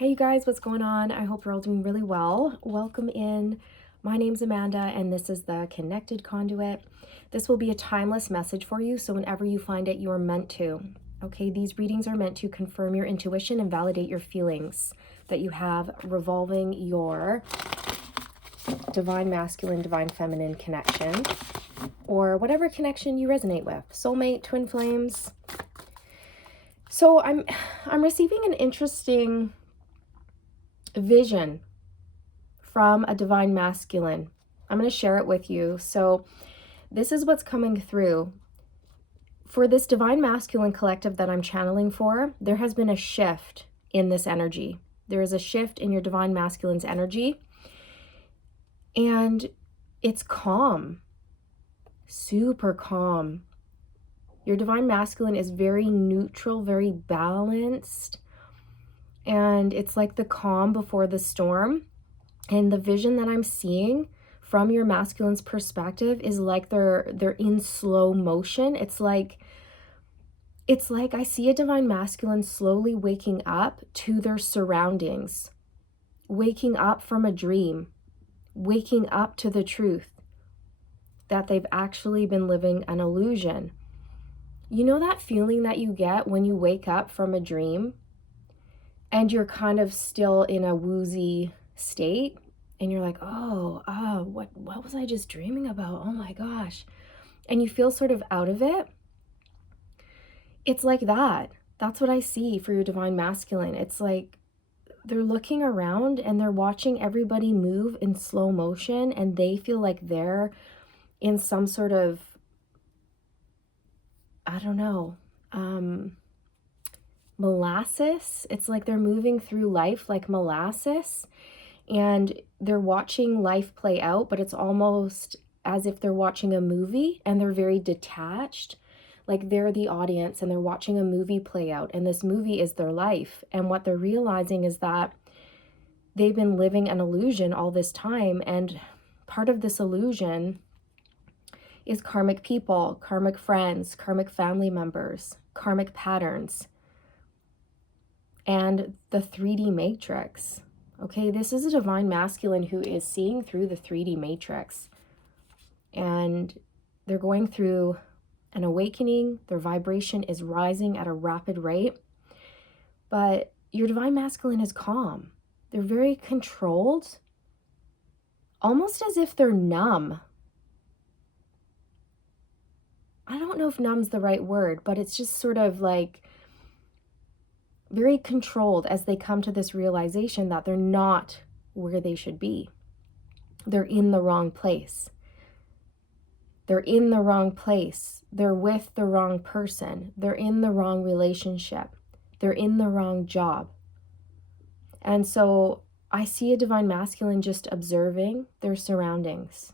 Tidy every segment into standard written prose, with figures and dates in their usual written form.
Hey you guys, what's going on? I hope you're all doing really well. Welcome in. My name's Amanda and this is the Connected Conduit. This will be a timeless message for you, so whenever you find it, you are meant to. Okay, these readings are meant to confirm your intuition and validate your feelings that you have revolving your divine masculine, divine feminine connection, or whatever connection you resonate with. Soulmate, twin flames. So I'm receiving an interesting vision from a divine masculine. I'm going to share it with you. So this is what's coming through. For this divine masculine collective that I'm channeling for, there has been a shift in this energy. There is a shift in your divine masculine's energy. And it's calm, super calm. Your divine masculine is very neutral, very balanced. And it's like the calm before the storm. And the vision that I'm seeing from your masculine's perspective is like they're in slow motion. It's like I see a divine masculine slowly waking up to their surroundings, waking up from a dream, waking up to the truth that they've actually been living an illusion. You know that feeling that you get when you wake up from a dream and you're kind of still in a woozy state? And you're like, what was I just dreaming about? Oh my gosh. And you feel sort of out of it. It's like that. That's what I see for your divine masculine. It's like they're looking around and they're watching everybody move in slow motion, and they feel like they're in some sort of, I don't know, molasses. It's like they're moving through life like molasses. And they're watching life play out, but it's almost as if they're watching a movie and they're very detached. Like they're the audience and they're watching a movie play out, and this movie is their life. And what they're realizing is that they've been living an illusion all this time. And part of this illusion is karmic people, karmic friends, karmic family members, karmic patterns, and the 3D matrix. Okay, this is a divine masculine who is seeing through the 3D matrix, and they're going through an awakening. Their vibration is rising at a rapid rate, but your divine masculine is calm. They're very controlled, almost as if they're numb. I don't know if numb's the right word, but it's just sort of like very controlled as they come to this realization that they're not where they should be. They're in the wrong place. They're in the wrong place. They're with the wrong person. They're in the wrong relationship. They're in the wrong job. And so I see a divine masculine just observing their surroundings,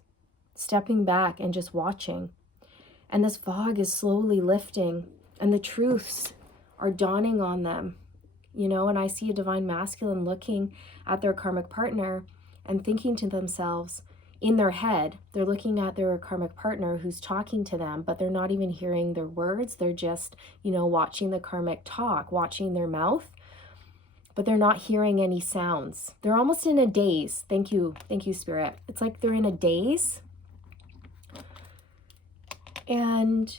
stepping back and just watching. And this fog is slowly lifting, and the truths are dawning on them. And I see a divine masculine looking at their karmic partner and thinking to themselves in their head, they're looking at their karmic partner who's talking to them, but they're not even hearing their words. They're just, watching the karmic talk, watching their mouth, but they're not hearing any sounds. They're almost in a daze. Thank you, Spirit. It's like they're in a daze. And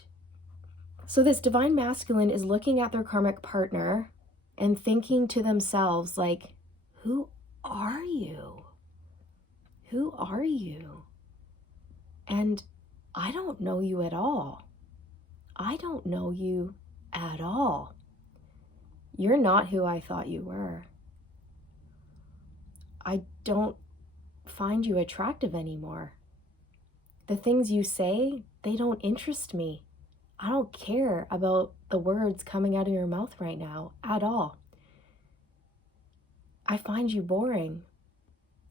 so this divine masculine is looking at their karmic partner and thinking to themselves, like, who are you? Who are you? And I don't know you at all. I don't know you at all. You're not who I thought you were. I don't find you attractive anymore. The things you say, they don't interest me. I don't care about the words coming out of your mouth right now at all. I find you boring,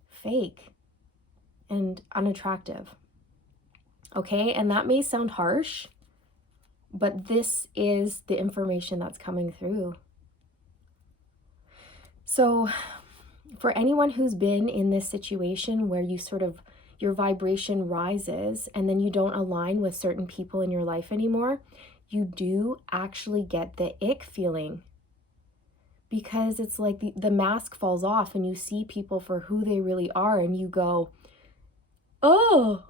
fake, and unattractive. Okay, and that may sound harsh, but this is the information that's coming through. So for anyone who's been in this situation where your vibration rises and then you don't align with certain people in your life anymore, you do actually get the ick feeling because it's like the mask falls off and you see people for who they really are and you go, oh,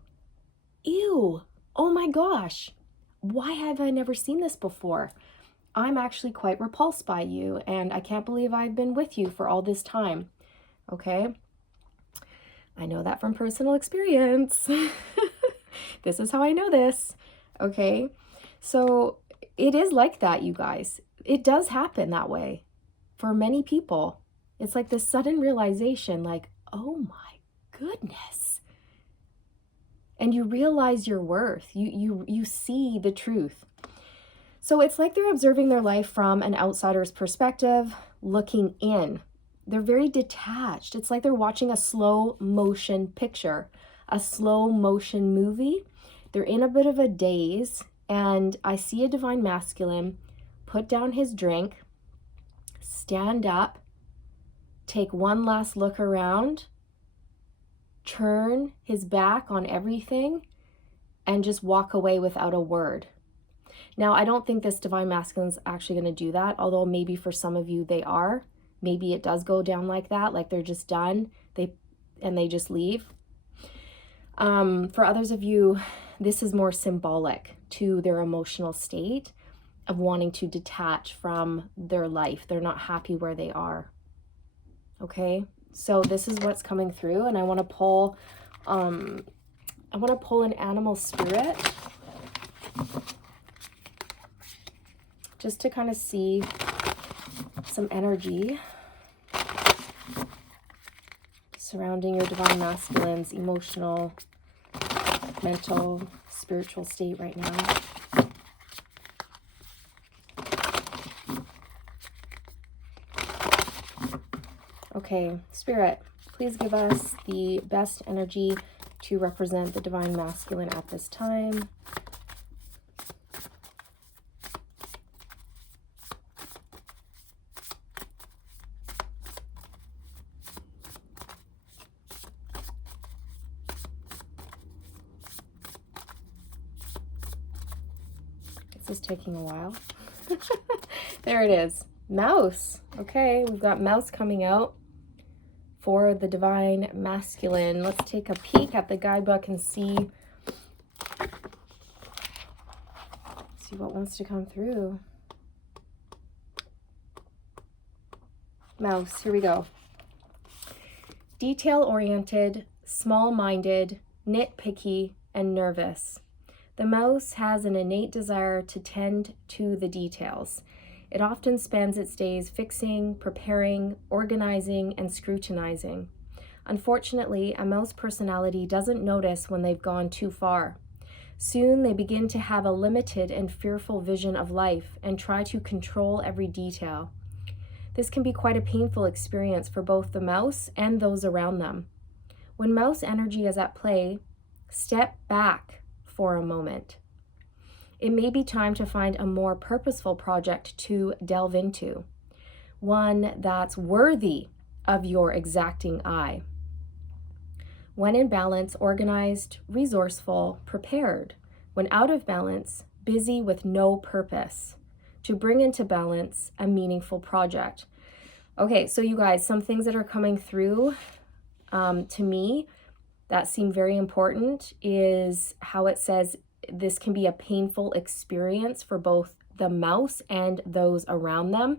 ew, oh my gosh, why have I never seen this before? I'm actually quite repulsed by you, and I can't believe I've been with you for all this time, okay? I know that from personal experience. This is how I know this, okay? So it is like that, you guys. It does happen that way for many people. It's like this sudden realization, like, oh my goodness. And you realize your worth. You see the truth. So it's like they're observing their life from an outsider's perspective, looking in. They're very detached. It's like they're watching a slow motion picture, a slow motion movie. They're in a bit of a daze, and I see a divine masculine put down his drink, stand up, take one last look around, turn his back on everything, and just walk away without a word. Now, I don't think this divine masculine is actually going to do that, although maybe for some of you they are. Maybe it does go down like that, like they're just done, they just leave. For others of you, this is more symbolic to their emotional state of wanting to detach from their life. They're not happy where they are. Okay, so this is what's coming through, and I want to pull an animal spirit just to kind of see some energy surrounding your divine masculine's emotional, mental, spiritual state right now. Okay, Spirit, please give us the best energy to represent the divine masculine at this time. This is taking a while. There it is. Mouse. Okay, we've got mouse coming out for the divine masculine. Let's take a peek at the guidebook and see what wants to come through. Mouse, here we go. Detail-oriented, small-minded, nitpicky, and nervous. The mouse has an innate desire to tend to the details. It often spends its days fixing, preparing, organizing, and scrutinizing. Unfortunately, a mouse personality doesn't notice when they've gone too far. Soon they begin to have a limited and fearful vision of life and try to control every detail. This can be quite a painful experience for both the mouse and those around them. When mouse energy is at play, step back for a moment. It may be time to find a more purposeful project to delve into, one that's worthy of your exacting eye. When in balance, organized, resourceful, prepared. When out of balance, busy with no purpose. To bring into balance a meaningful project. Okay, so you guys, some things that are coming through to me that seem very important is how it says this can be a painful experience for both the mouse and those around them.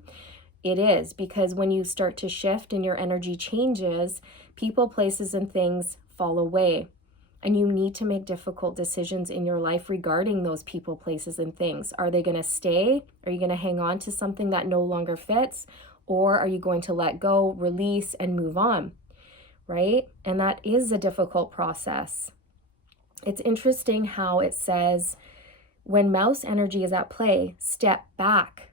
It is, because when you start to shift and your energy changes, people, places, and things fall away. And you need to make difficult decisions in your life regarding those people, places, and things. Are they going to stay? Are you going to hang on to something that no longer fits? Or are you going to let go, release, and move on? Right? And that is a difficult process. It's interesting how it says when mouse energy is at play, step back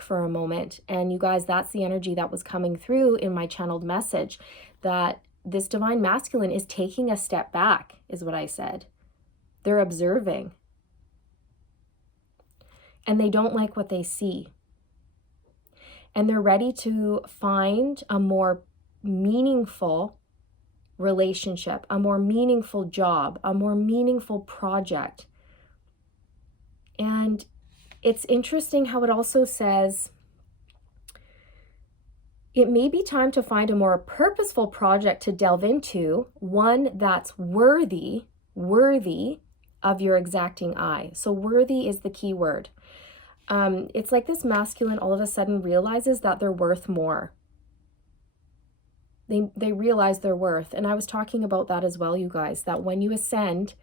for a moment. And you guys, that's the energy that was coming through in my channeled message, that this divine masculine is taking a step back, is what I said. They're observing. And they don't like what they see. And they're ready to find a more meaningful relationship, a more meaningful job, a more meaningful project. And it's interesting how it also says It may be time to find a more purposeful project to delve into, one that's worthy of your exacting eye. So worthy is the key word. It's like this masculine all of a sudden realizes that they're worth more. They realize their worth. And I was talking about that as well, you guys, that when you ascend,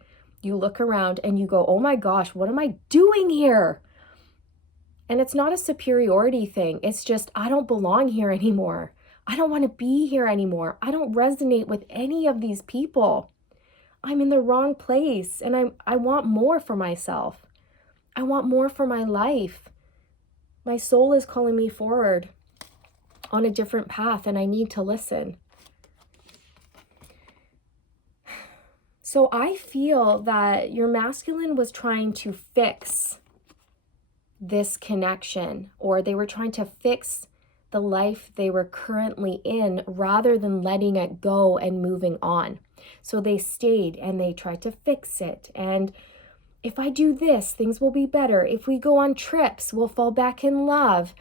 you look around and you go, oh my gosh, what am I doing here? And it's not a superiority thing. It's just, I don't belong here anymore. I don't want to be here anymore. I don't resonate with any of these people. I'm in the wrong place, and I want more for myself. I want more for my life. My soul is calling me forward on a different path, and I need to listen. So I feel that your masculine was trying to fix this connection, or they were trying to fix the life they were currently in rather than letting it go and moving on. So they stayed and they tried to fix it. And if I do this, things will be better. If we go on trips, we'll fall back in love.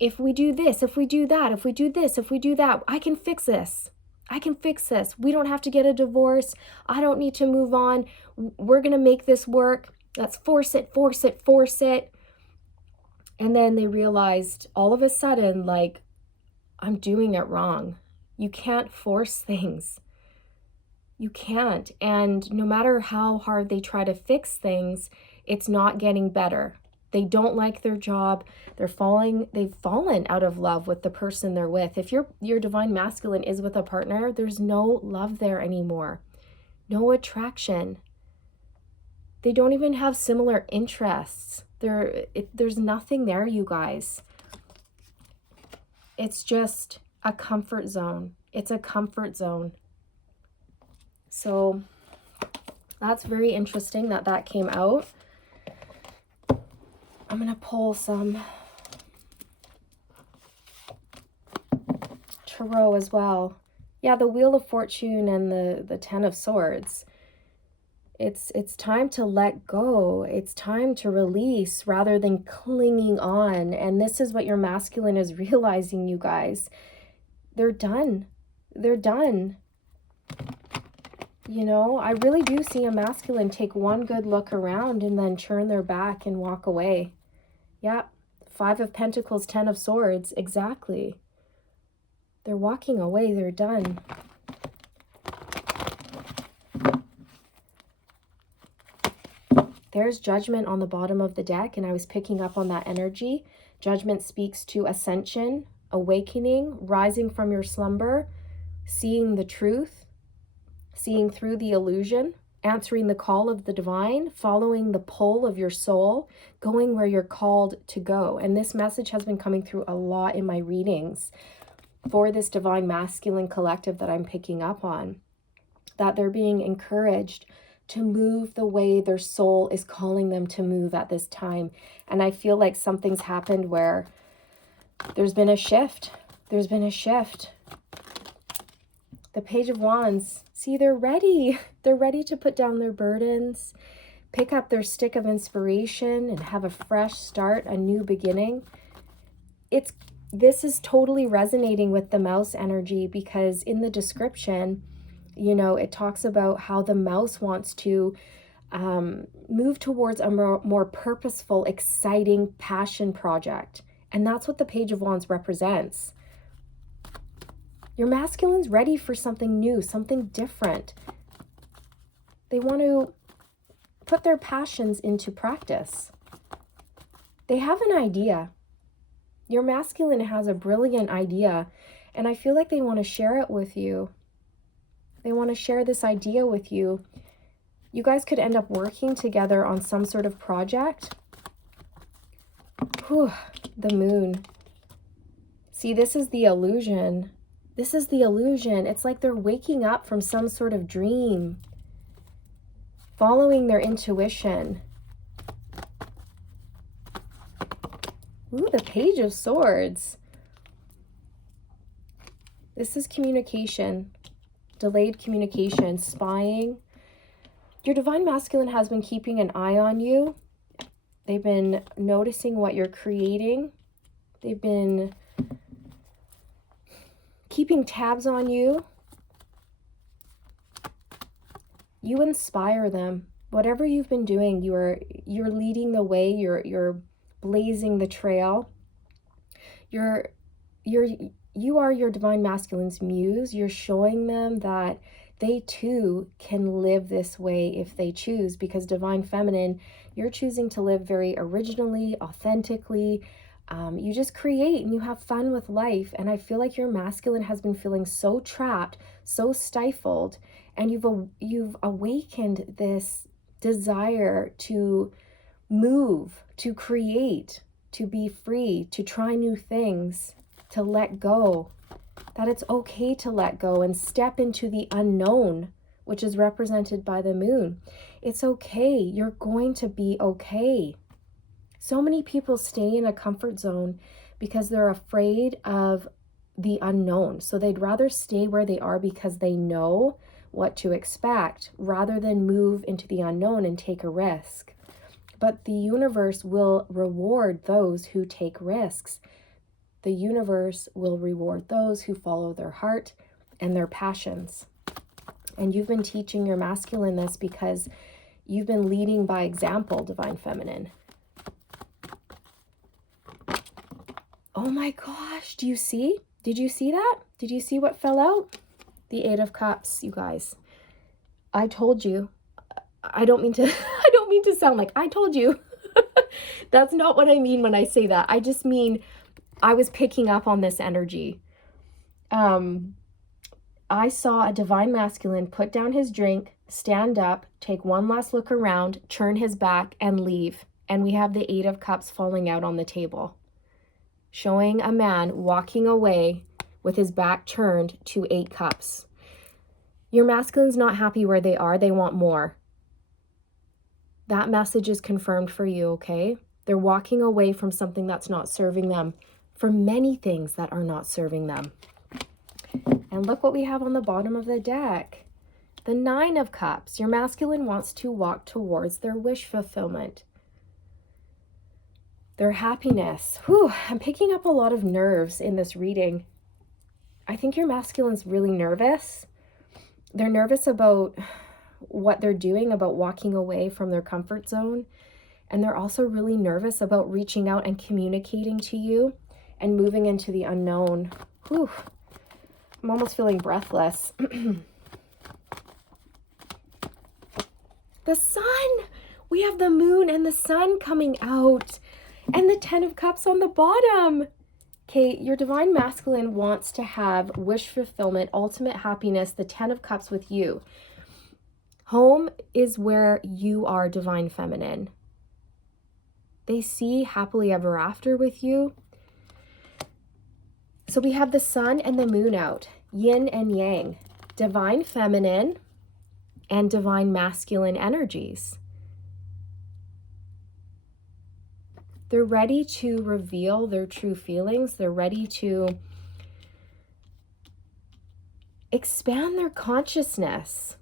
If we do this, if we do that, if we do this, if we do that, I can fix this. I can fix this. We don't have to get a divorce. I don't need to move on. We're going to make this work. Let's force it, force it, force it. And then they realized all of a sudden, like, I'm doing it wrong. You can't force things. You can't. And no matter how hard they try to fix things, it's not getting better. They don't like their job. They've fallen out of love with the person they're with. If your divine masculine is with a partner, there's no love there anymore. No attraction. They don't even have similar interests. There's nothing there, you guys. It's just a comfort zone. It's a comfort zone. So that's very interesting that came out. I'm going to pull some tarot as well. Yeah, the Wheel of Fortune and the Ten of Swords. It's time to let go. It's time to release rather than clinging on. And this is what your masculine is realizing, you guys. They're done. They're done. You know, I really do see a masculine take one good look around and then turn their back and walk away. Yeah, 5 of Pentacles, 10 of Swords, exactly. They're walking away, they're done. There's Judgment on the bottom of the deck, and I was picking up on that energy. Judgment speaks to ascension, awakening, rising from your slumber, seeing the truth, seeing through the illusion, answering the call of the divine, following the pull of your soul, going where you're called to go. And this message has been coming through a lot in my readings for this divine masculine collective that I'm picking up on, that they're being encouraged to move the way their soul is calling them to move at this time. And I feel like something's happened where there's been a shift. There's been a shift. The Page of Wands. See, they're ready. They're ready to put down their burdens, pick up their stick of inspiration, and have a fresh start, a new beginning. This is totally resonating with the mouse energy, because in the description, you know, it talks about how the mouse wants to move towards a more purposeful, exciting passion project. And that's what the Page of Wands represents. Your masculine's ready for something new, something different. They want to put their passions into practice. They have an idea. Your masculine has a brilliant idea, and I feel like they want to share it with you. They want to share this idea with you. You guys could end up working together on some sort of project. Whew, the Moon. See, this is the illusion. This is the illusion. It's like they're waking up from some sort of dream, following their intuition. Ooh, the Page of Swords. This is communication. Delayed communication, spying. Your divine masculine has been keeping an eye on you. They've been noticing what you're creating. They've been keeping tabs on you. You inspire them. Whatever you've been doing, you're leading the way, you're blazing the trail. You are your divine masculine's muse. You're showing them that they too can live this way if they choose, because divine feminine, you're choosing to live very originally, authentically. You just create and you have fun with life. And I feel like your masculine has been feeling so trapped, so stifled, and you've awakened this desire to move, to create, to be free, to try new things, to let go, that it's okay to let go and step into the unknown, which is represented by the moon. It's okay. You're going to be okay. So many people stay in a comfort zone because they're afraid of the unknown. So they'd rather stay where they are because they know what to expect rather than move into the unknown and take a risk. But the universe will reward those who take risks. The universe will reward those who follow their heart and their passions. And you've been teaching your masculine this because you've been leading by example, divine feminine. Oh my gosh, do you see? Did you see that? Did you see what fell out? The Eight of Cups, you guys. I told you. I don't mean to sound like I told you. That's not what I mean when I say that. I just mean I was picking up on this energy. I saw a divine masculine put down his drink, stand up, take one last look around, turn his back, and leave. And we have the Eight of Cups falling out on the table, showing a man walking away with his back turned to 8 cups. Your masculine's not happy where they are. They want more. That message is confirmed for you, okay? They're walking away from something that's not serving them, from many things that are not serving them. And look what we have on the bottom of the deck. The Nine of Cups. Your masculine wants to walk towards their wish fulfillment, their happiness. Whew, I'm picking up a lot of nerves in this reading. I think your masculine's really nervous. They're nervous about what they're doing, about walking away from their comfort zone. And they're also really nervous about reaching out and communicating to you and moving into the unknown. Whew. I'm almost feeling breathless. The sun! We have the moon and the sun coming out. And the 10 of Cups on the bottom. Okay, your divine masculine wants to have wish fulfillment, ultimate happiness, the 10 of Cups with you. Home is where you are, divine feminine. They see happily ever after with you. So we have the sun and the moon out, yin and yang, divine feminine and divine masculine energies. They're ready to reveal their true feelings. They're ready to expand their consciousness.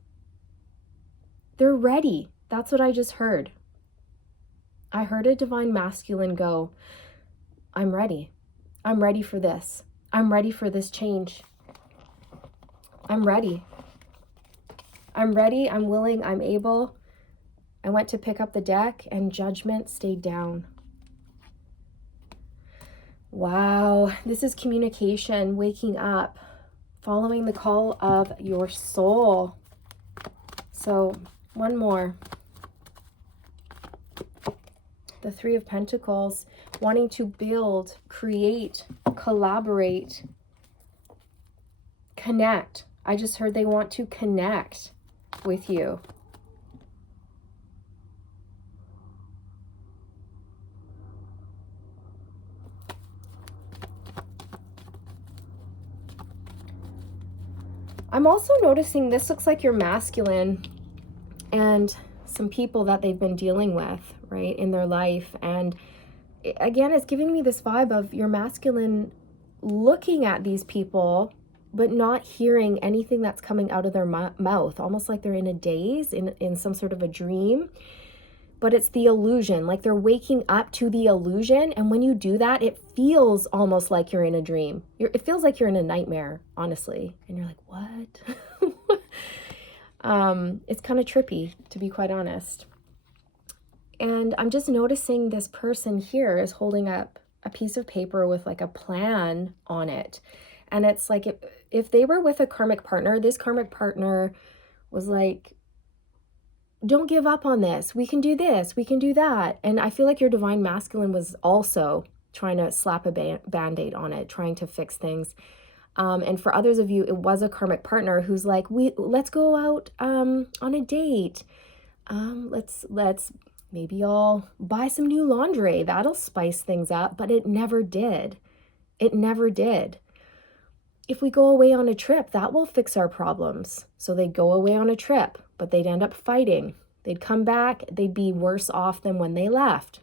They're ready. That's what I just heard. I heard a divine masculine go, I'm ready. I'm ready for this. I'm ready for this change. I'm ready. I'm ready. I'm willing. I'm able. I went to pick up the deck and Judgment stayed down. Wow, this is communication, waking up, following the call of your soul. So, one more. The Three of Pentacles, wanting to build, create, collaborate, connect. I just heard they want to connect with you. I'm also noticing this looks like your masculine and some people that they've been dealing with, right, in their life. And again, it's giving me this vibe of your masculine looking at these people, but not hearing anything that's coming out of their mouth, almost like they're in a daze, in some sort of a dream. but it's the illusion. Like they're waking up to the illusion. And when you do that, it feels almost like you're in a dream. It feels like you're in a nightmare, honestly. And you're like, what? It's kind of trippy, to be quite honest. And I'm just noticing this person here is holding up a piece of paper with like a plan on it. And it's like, if they were with a karmic partner, this karmic partner was like, don't give up on this. We can do this. We can do that. And I feel like your divine masculine was also trying to slap a band-aid on it, trying to fix things. And for others of you, it was a karmic partner who's like, let's go out on a date. Let's maybe I'll buy some new lingerie. That'll spice things up. But it never did. It never did. If we go away on a trip, that will fix our problems. So they'd go away on a trip, but they'd end up fighting. They'd come back, they'd be worse off than when they left.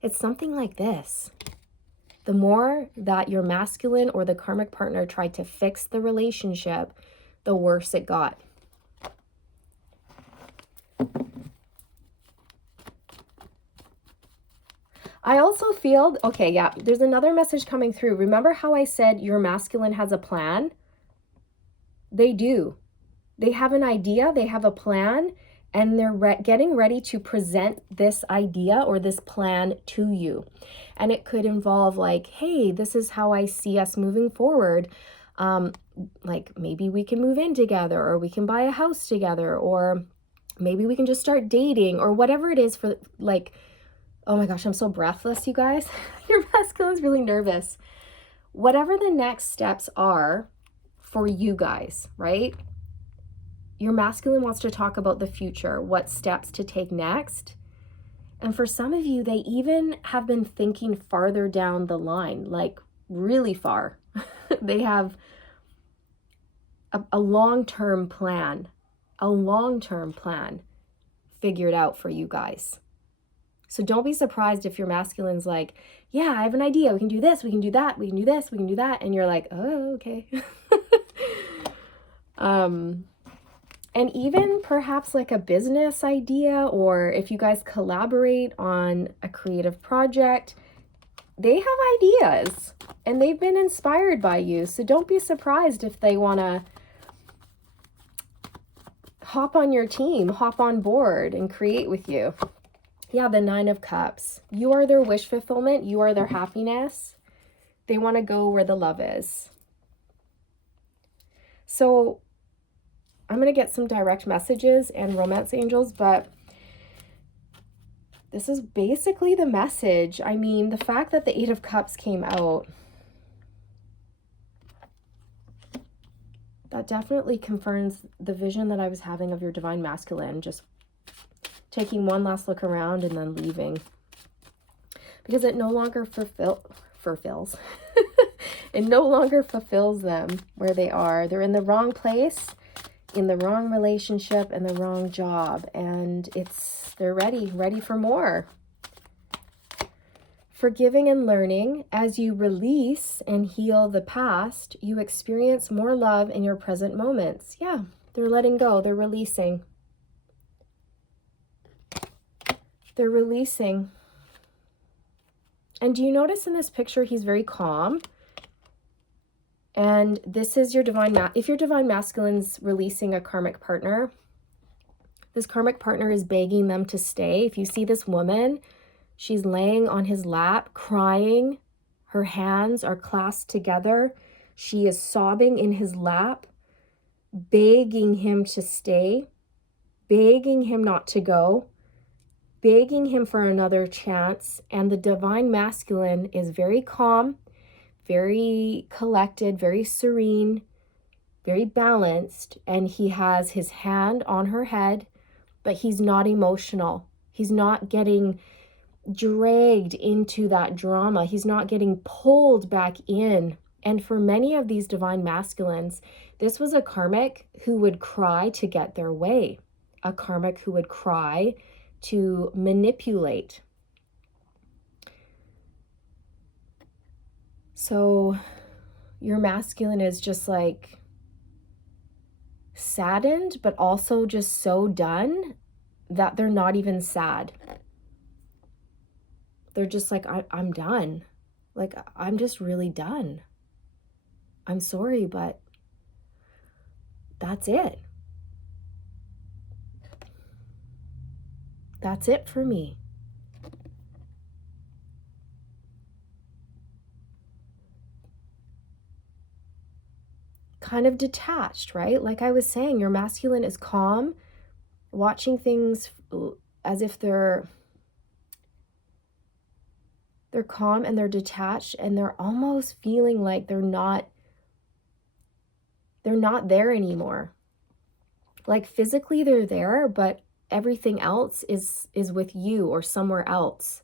It's something like this. The more that your masculine or the karmic partner tried to fix the relationship, the worse it got. I also feel, okay, yeah, there's another message coming through. Remember how I said your masculine has a plan? They do. They have an idea, they have a plan, and they're getting ready to present this idea or this plan to you. And it could involve like, hey, this is how I see us moving forward. Like maybe we can move in together, or we can buy a house together, or maybe we can just start dating, or whatever it is for like, oh my gosh, I'm so breathless, you guys. Your masculine's really nervous. Whatever the next steps are for you guys, right? Your masculine wants to talk about the future, what steps to take next. And for some of you, they even have been thinking farther down the line, like really far. They have a long-term plan figured out for you guys. So don't be surprised if your masculine's like, yeah, I have an idea. We can do this, we can do that, we can do this, we can do that. And you're like, oh, okay. And even perhaps like a business idea, or if you guys collaborate on a creative project, they have ideas and they've been inspired by you. So don't be surprised if they want to hop on your team, hop on board and create with you. Yeah, the 9 of Cups. You are their wish fulfillment. You are their happiness. They want to go where the love is. So I'm going to get some direct messages and romance angels, but this is basically the message. I mean, the fact that the 8 of Cups came out, that definitely confirms the vision that I was having of your divine masculine, just taking one last look around and then leaving, because it no longer fulfills it no longer fulfills them where they are. They're in the wrong place, in the wrong relationship, and the wrong job, and they're ready for more. Forgiving and learning. As you release and heal the past, you experience more love in your present moments. Yeah, they're letting go, they're releasing. They're releasing. And do you notice in this picture, he's very calm? And this is your divine, if your divine masculine's releasing a karmic partner, this karmic partner is begging them to stay. If you see this woman, she's laying on his lap, crying. Her hands are clasped together. She is sobbing in his lap, begging him to stay, begging him not to go, begging him for another chance. And the divine masculine is very calm, very collected, very serene, very balanced. And he has his hand on her head, but he's not emotional. He's not getting dragged into that drama. He's not getting pulled back in. And for many of these divine masculines, this was a karmic who would cry to get their way, a karmic who would cry to manipulate. So your masculine is just like saddened, but also just so done that they're not even sad. They're just like, I'm done. Like, I'm just really done. I'm sorry, but that's it. That's it for me. Kind of detached, right? Like I was saying, your masculine is calm, watching things as if they're calm and they're detached, and they're almost feeling like they're not there anymore. Like physically they're there, but everything else is with you or somewhere else.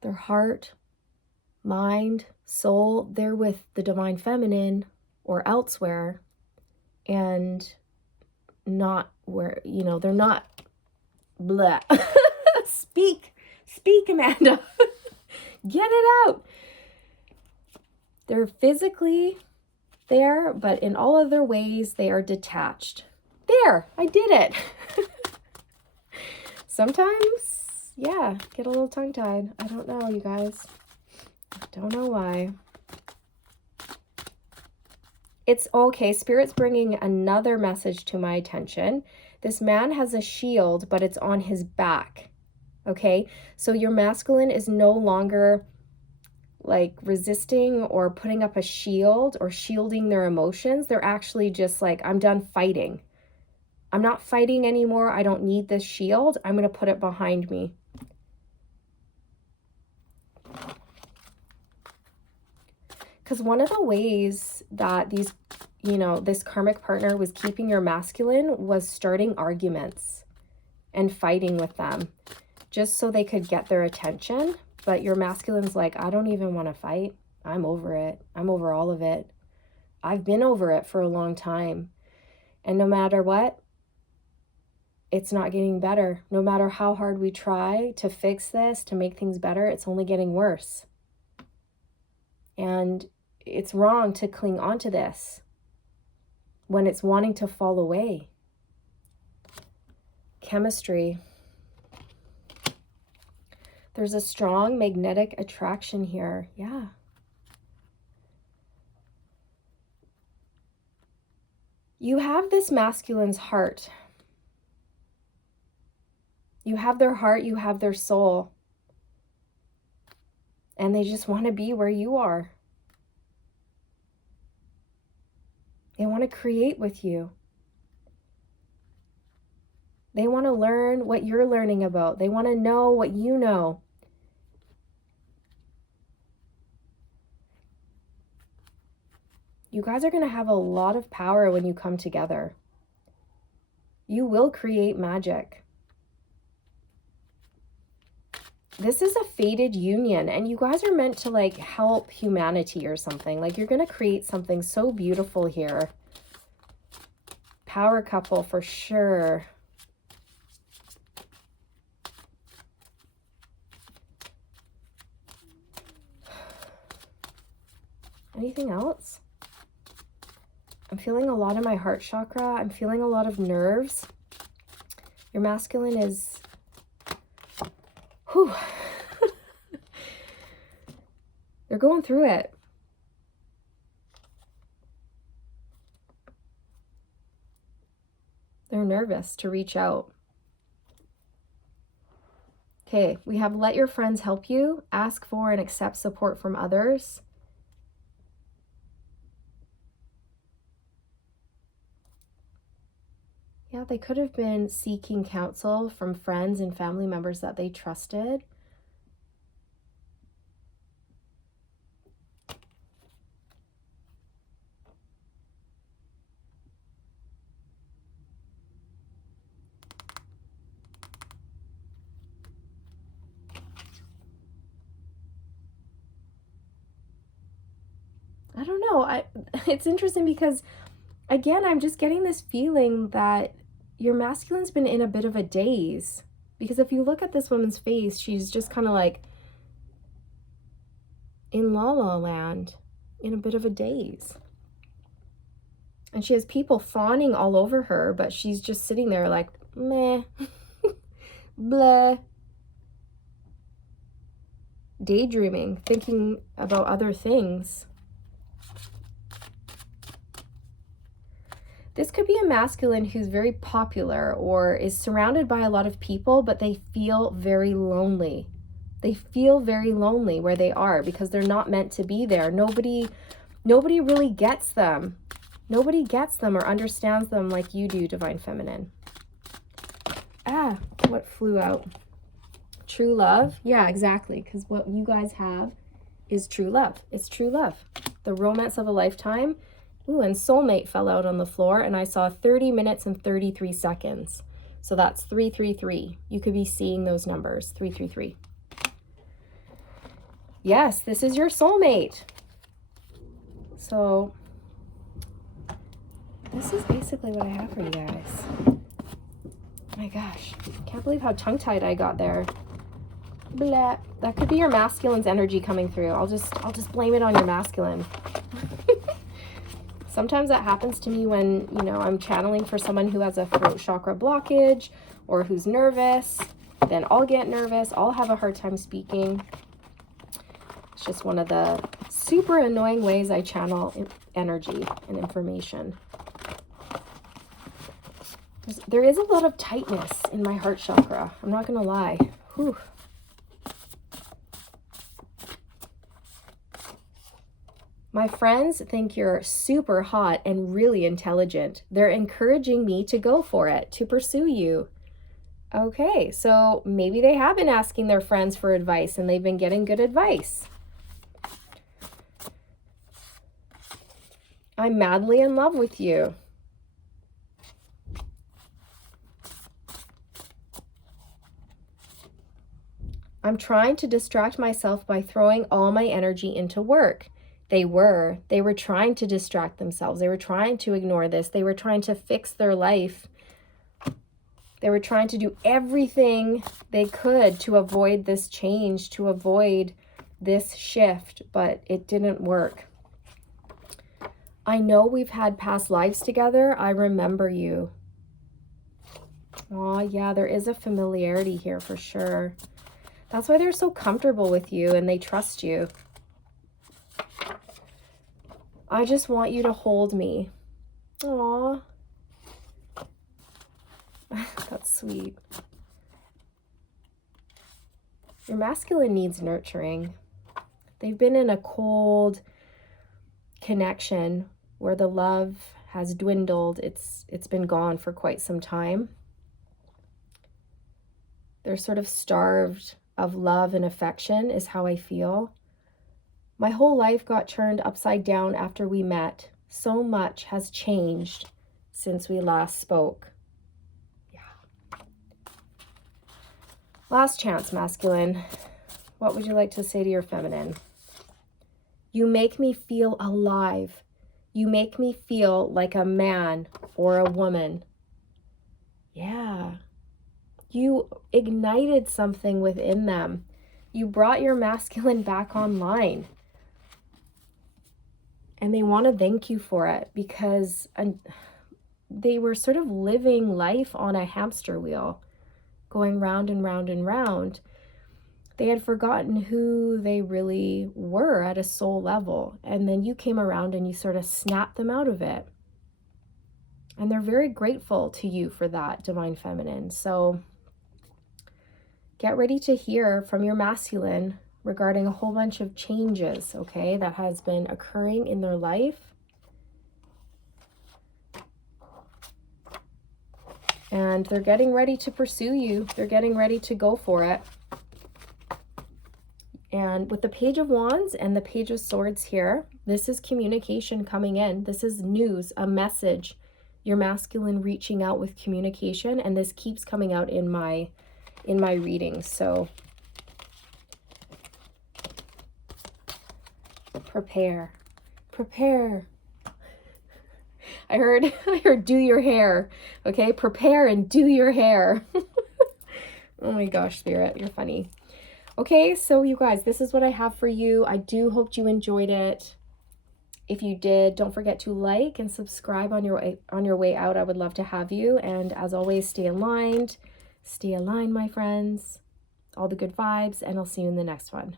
Their heart, mind, soul, they're with the divine feminine or elsewhere, and not where, they're not blah. Speak, Amanda. Get it out. They're physically there, but in all other ways, they are detached. There, I did it. Sometimes, yeah, get a little tongue-tied. I don't know, you guys. Don't know why. It's okay. Spirit's bringing another message to my attention. This man has a shield, but it's on his back. Okay? So your masculine is no longer like resisting or putting up a shield or shielding their emotions. They're actually just like, I'm done fighting. I'm not fighting anymore. I don't need this shield. I'm going to put it behind me. Because one of the ways that these, this karmic partner was keeping your masculine was starting arguments and fighting with them just so they could get their attention. But your masculine's like, I don't even want to fight. I'm over it. I'm over all of it. I've been over it for a long time. And no matter what, it's not getting better. No matter how hard we try to fix this, to make things better, it's only getting worse. And it's wrong to cling onto this when it's wanting to fall away. Chemistry. There's a strong magnetic attraction here. Yeah. You have this masculine's heart. You have their heart, you have their soul. And they just want to be where you are. They want to create with you. They want to learn what you're learning about. They want to know what you know. You guys are going to have a lot of power when you come together. You will create magic. This is a fated union, and you guys are meant to like help humanity or something. Like you're going to create something so beautiful here. Power couple for sure. Anything else? I'm feeling a lot in my heart chakra. I'm feeling a lot of nerves. Your masculine is... Whew. They're going through it. They're nervous to reach out. Okay, we have let your friends help you. Ask for and accept support from others. Yeah, they could have been seeking counsel from friends and family members that they trusted. I don't know. It's interesting because, again, I'm just getting this feeling that your masculine's been in a bit of a daze. Because if you look at this woman's face, she's just kind of like in la la land, in a bit of a daze. And she has people fawning all over her, but she's just sitting there like, meh, bleh. Daydreaming, thinking about other things. This could be a masculine who's very popular or is surrounded by a lot of people, but they feel very lonely. They feel very lonely where they are because they're not meant to be there. Nobody really gets them. Nobody gets them or understands them like you do, Divine Feminine. Ah, what flew out? True love? Yeah, exactly. Because what you guys have is true love. It's true love. The romance of a lifetime. Ooh, and soulmate fell out on the floor, and I saw 30 minutes and 33 seconds. So that's 333. You could be seeing those numbers, 333. Yes, this is your soulmate. So this is basically what I have for you guys. My gosh, can't believe how tongue-tied I got there. Blah. That could be your masculine's energy coming through. I'll just blame it on your masculine. Sometimes that happens to me when, you know, I'm channeling for someone who has a throat chakra blockage or who's nervous. Then I'll get nervous. I'll have a hard time speaking. It's just one of the super annoying ways I channel energy and information. There is a lot of tightness in my heart chakra. I'm not going to lie. Whew. My friends think you're super hot and really intelligent. They're encouraging me to go for it, to pursue you. Okay, so maybe they have been asking their friends for advice and they've been getting good advice. I'm madly in love with you. I'm trying to distract myself by throwing all my energy into work. They were trying to distract themselves. They were trying to ignore this. They were trying to fix their life. They were trying to do everything they could to avoid this change, to avoid this shift, but it didn't work. I know we've had past lives together. I remember you. Oh, yeah, there is a familiarity here for sure. That's why they're so comfortable with you and they trust you. I just want you to hold me. Aw. That's sweet. Your masculine needs nurturing. They've been in a cold connection where the love has dwindled. It's been gone for quite some time. They're sort of starved of love and affection is how I feel. My whole life got turned upside down after we met. So much has changed since we last spoke. Yeah. Last chance, masculine. What would you like to say to your feminine? You make me feel alive. You make me feel like a man or a woman. Yeah. You ignited something within them. You brought your masculine back online. And they want to thank you for it because they were sort of living life on a hamster wheel, going round and round and round. They had forgotten who they really were at a soul level. And then you came around and you sort of snapped them out of it. And they're very grateful to you for that, Divine Feminine. So get ready to hear from your masculine regarding a whole bunch of changes, okay, that has been occurring in their life. And they're getting ready to pursue you. They're getting ready to go for it. And with the Page of Wands and the Page of Swords here, this is communication coming in. This is news, a message. Your masculine reaching out with communication, and this keeps coming out in my readings. So prepare. I heard do your hair. Okay, prepare and do your hair. Oh my gosh, Spirit, you're funny. Okay, so you guys, this is what I have for you. I do hope you enjoyed it. If you did, don't forget to like and subscribe on your way out. I would love to have you. And as always, stay aligned. Stay aligned, my friends. All the good vibes, and I'll see you in the next one.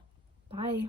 Bye.